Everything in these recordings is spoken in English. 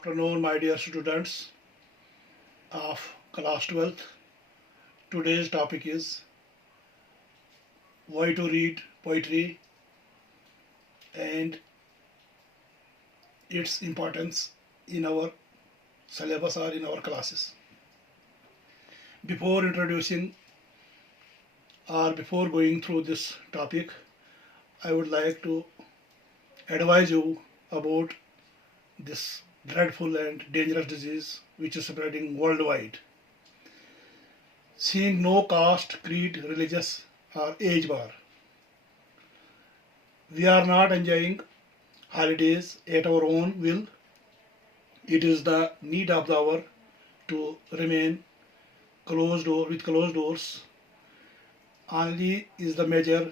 Afternoon, my dear students of class 12th. Today's topic is why to read poetry and its importance in our syllabus or in our classes. Before introducing or before going through this topic, I would like to advise you about this dreadful and dangerous disease which is spreading worldwide. Seeing no caste, creed, religious or age bar, we are not enjoying holidays at our own will. It is the need of the hour to remain with closed doors. Only is the measure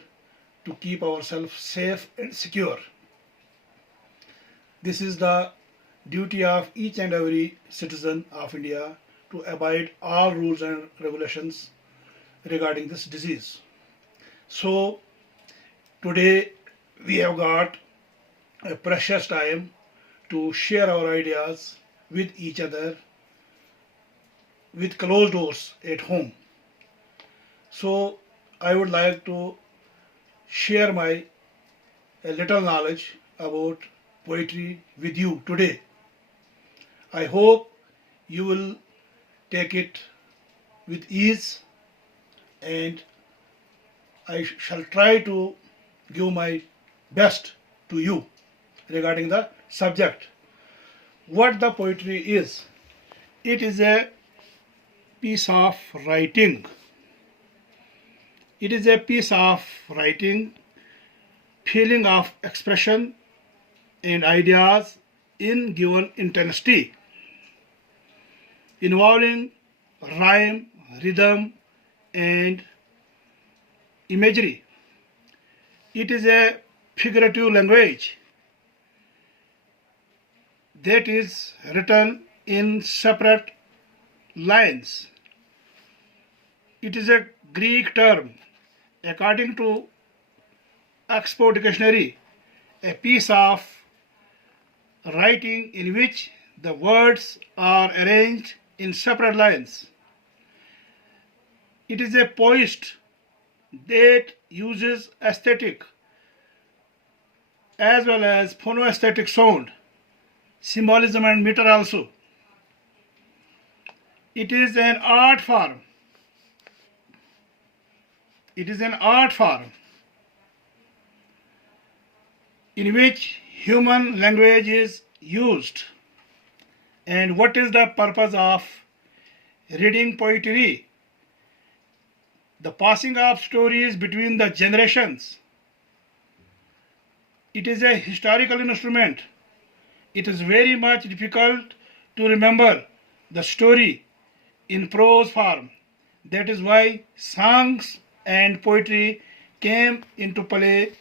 to keep ourselves safe and secure. This is the duty of each and every citizen of India to abide all rules and regulations regarding this disease. So today we have got a precious time to share our ideas with each other with closed doors at home. So I would like to share my a little knowledge about poetry with you today. I hope you will take it with ease, and I shall try to give my best to you regarding the subject. What the poetry is? It is a piece of writing. It is a piece of writing, feeling of expression and ideas in given intensity, involving rhyme, rhythm and imagery. It is a figurative language that is written in separate lines. It is a Greek term. According to Oxford Dictionary, a piece of writing in which the words are arranged in separate lines. It is a poet that uses aesthetic as well as phonoaesthetic sound, symbolism and meter also. It is an art form. It is an art form in which human language is used. And what is the purpose of reading poetry? The passing of stories between the generations. It is a historical instrument. It is very much difficult to remember the story in prose form. That is why songs and poetry came into play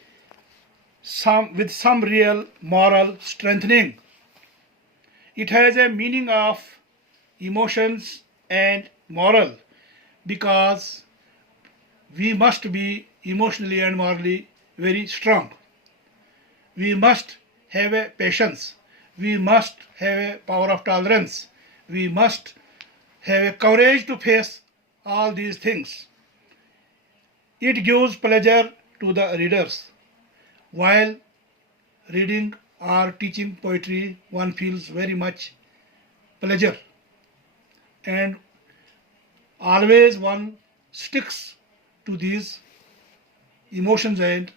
with some real moral strengthening. It has a meaning of emotions and moral, because we must be emotionally and morally very strong. We must have a patience. We must have a power of tolerance. We must have a courage to face all these things. It gives pleasure to the readers. While reading or teaching poetry, one feels very much pleasure, and always one sticks to these emotions and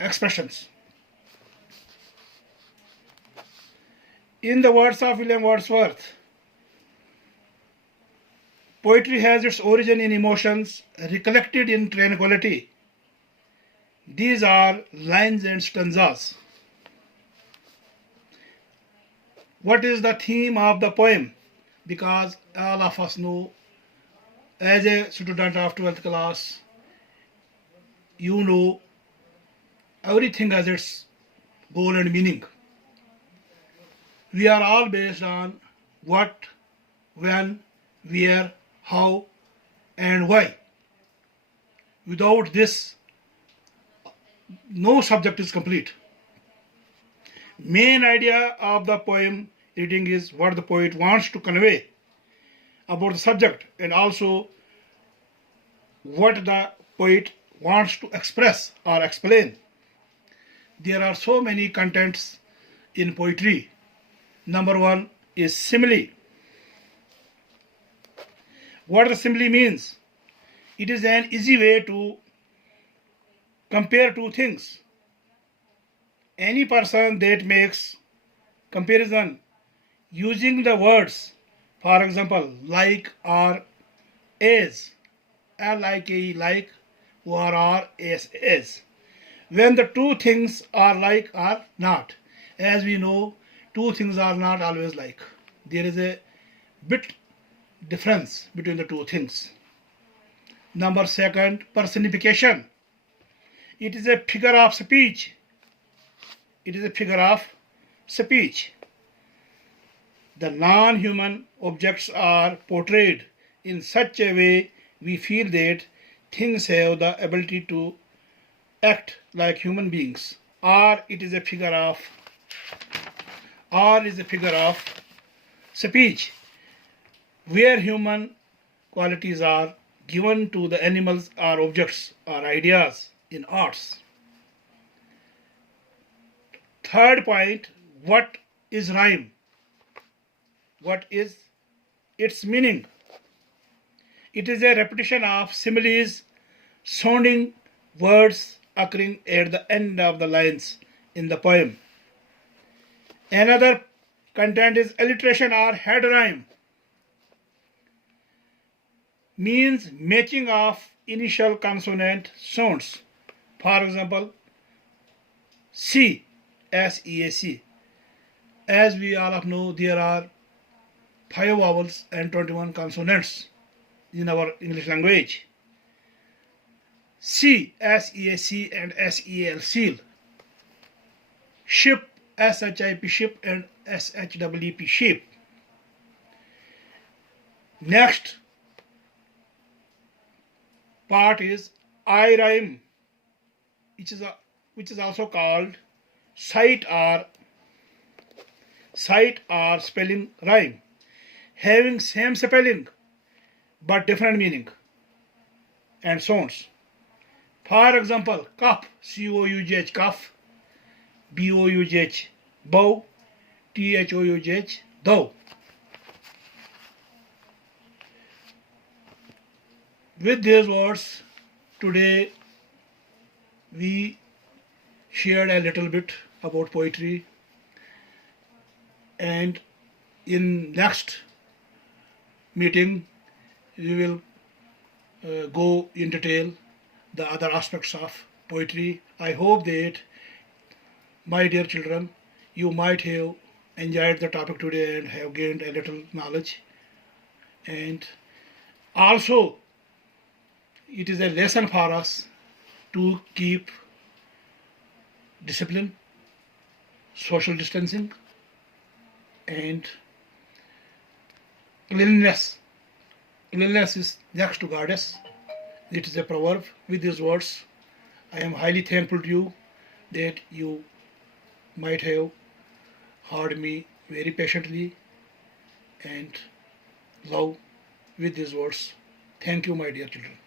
expressions. In the words of William Wordsworth, poetry has its origin in emotions recollected in tranquility. These are lines and stanzas. What is the theme of the poem? Because all of us know, as a student of 12th class, you know everything has its goal and meaning. We are all based on what, when, where, how and why. Without this, no subject is complete. Main idea of the poem reading is what the poet wants to convey about the subject, and also what the poet wants to express or explain. There are so many contents in poetry. Number one is simile. What the simile means? It is an easy way to compare two things. Any person that makes comparison using the words, for example, like or as, like, like, or as, when the two things are like or not. As we know, two things are not always like. There is a bit difference between the two things. Number second, personification. It is a figure of speech. It is a figure of speech. The non-human objects are portrayed in such a way we feel that things have the ability to act like human beings, or it is a figure of speech where human qualities are given to the animals or objects or ideas in arts. Third point, what is rhyme? What is its meaning? It is a repetition of similes, sounding words occurring at the end of the lines in the poem. Another content is alliteration or head rhyme. Means matching of initial consonant sounds. For example, C, S-E-A-C. As we all of know, there are 5 vowels and 21 consonants in our English language. C, S-E-A-C and S-E-A-L, seal. Ship, S-H-I-P, ship, and S-H-E-E-P, sheep. Next part is I rhyme, which is also called sight or spelling rhyme, having same spelling but different meaning and sounds. For example, cuff, C-O-U-G-H, cuff, B-O-U-G-H, bow, T-H-O-U-G-H, thou. With these words, today we shared a little bit about poetry, and in next meeting we will go in detail the other aspects of poetry. I hope that, my dear children, you might have enjoyed the topic today and have gained a little knowledge. And also, it is a lesson for us to keep discipline, social distancing, and cleanliness. Cleanliness is next to goddess. It is a proverb. With these words, I am highly thankful to you that you might have heard me very patiently and love with these words. Thank you, my dear children.